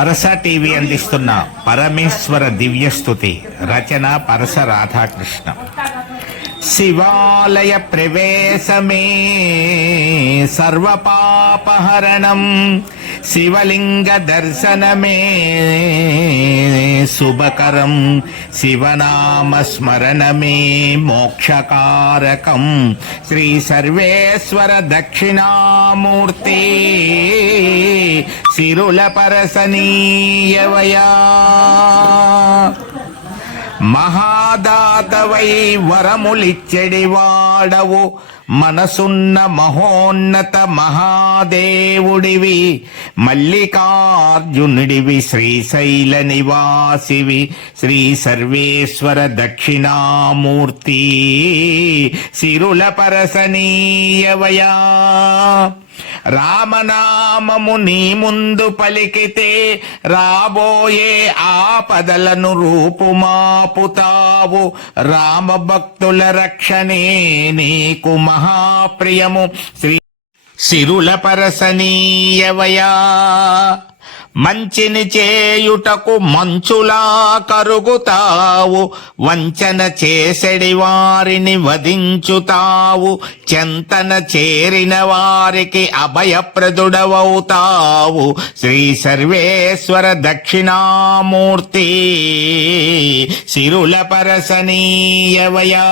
Arasa TV అందిస్తున్న పరమేశ్వర దివ్యస్తుతి రచన పరస రాధాకృష్ణ. శివాలయ ప్రవేశమే సర్వపాపహరణం, శివలింగ దర్శనమే శుభకరం, శివనామ స్మరణమే మోక్షకారకం. శ్రీ సర్వేశ్వర దక్షిణామూర్తి సిరుల పరసనీయవయా. మహాదాతవై వరములిచ్చెడివాడవు, మనసున్న మహోన్నత మహాదేవుడివి, మల్లికార్జునుడివి, శ్రీశైల నివాసివి, శ్రీ సర్వేశ్వర దక్షిణామూర్తి సిరుల పరసనీయవయా. రామనామము నీ ముందు పలికితే రాబోయే ఆపదలను రూపుమాపుతావు. రామభక్తుల రక్షణే నీకు మహాప్రియము, శ్రీ సిరుల పరసనీయవయా. మంచిని చేయుటకు మంచులా కరుగుతావు, వంచన చేసెడి వారిని వధించుతావు, చెంతన చేరిన వారికి అభయప్రదుడవవుతావు. శ్రీ సర్వేశ్వర దక్షిణామూర్తి సిరుల పరసనీయవయా.